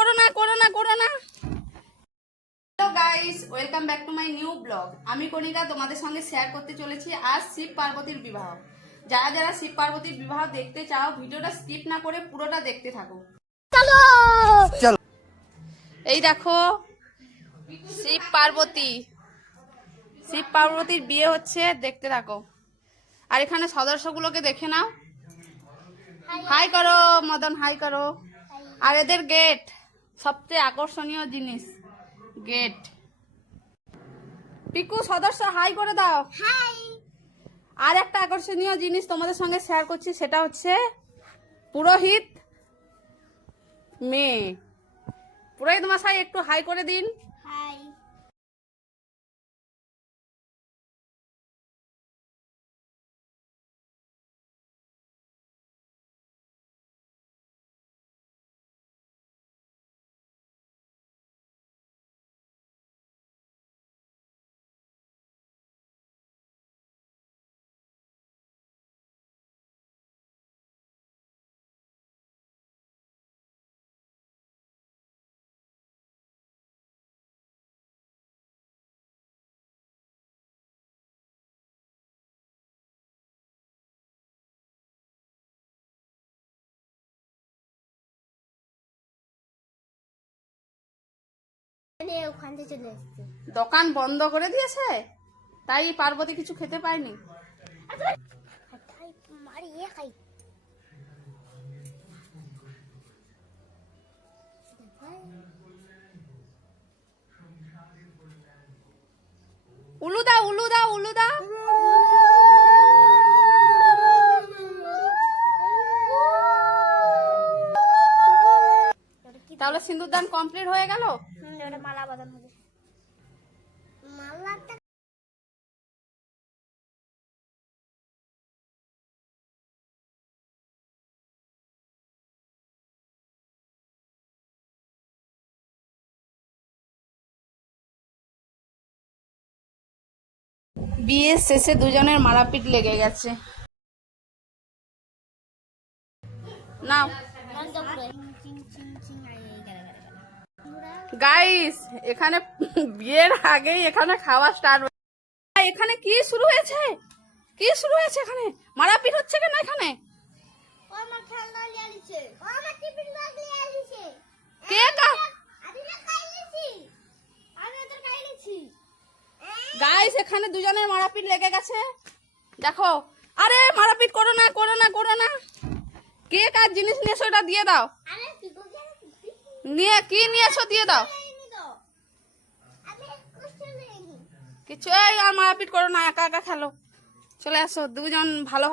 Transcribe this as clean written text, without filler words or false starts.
করো না করো না করো না। Hello guys, welcome back to my new blog. আমি কণিকা তোমাদের সঙ্গে শেয়ার করতে চলেছি আজ শিব পার্বতীর বিবাহ। যারা যারা শিব পার্বতীর বিবাহ দেখতে চাও ভিডিওটা স্কিপ না করে পুরোটা দেখতে থাকো। চলো চলো। এই দেখো শিব পার্বতীর বিয়ে হচ্ছে, দেখতে থাকো। আর এখানে সদস্যগুলোকে দেখে নাও। হাই করো মদন, হাই করো। আর এদের গেট সবচেয়ে আকর্ষণীয় জিনিস, গেট। পিকু সদস্য হাই করে দাও। হাই। আর একটা আকর্ষণীয় জিনিস তোমাদের সঙ্গে শেয়ার করছি, সেটা হচ্ছে পুরোহিত মেয়ে। পুরোহিত মশাই একটু হাই করে দিন। হাই। দোকান বন্ধ করে দিয়েছে, তাই পার্বতী কিছু খেতে পায়নি। উলু দাও উলু দাও উলু দাও। তাহলে সিঁদুর দান কমপ্লিট হয়ে গেল। মালা বাঁধান হবে। মালাটা বিয়ের শেষে দুজনের মারাপিট লেগে গেছে। নাও গাইস, এখানে বিয়ের আগেই এখানে খাওয়া স্টার্ট। এখানে কি শুরু হয়েছে, কি শুরু হয়েছে? এখানে মারাপিট হচ্ছে কেন? এখানে গাইস, এখানে দুজনের মারাপিট লেগে গেছে, দেখো। আরে মারাপিট করো না করো না করো না। কে কার জিনিস নিয়েছো ওটা দিয়ে দাও। নিয়ে কি নিয়েছো দিয়ে দাও। কিছু আর মারাপিট করো না, একা একা খেলো। চলে আসো দুজন ভালো।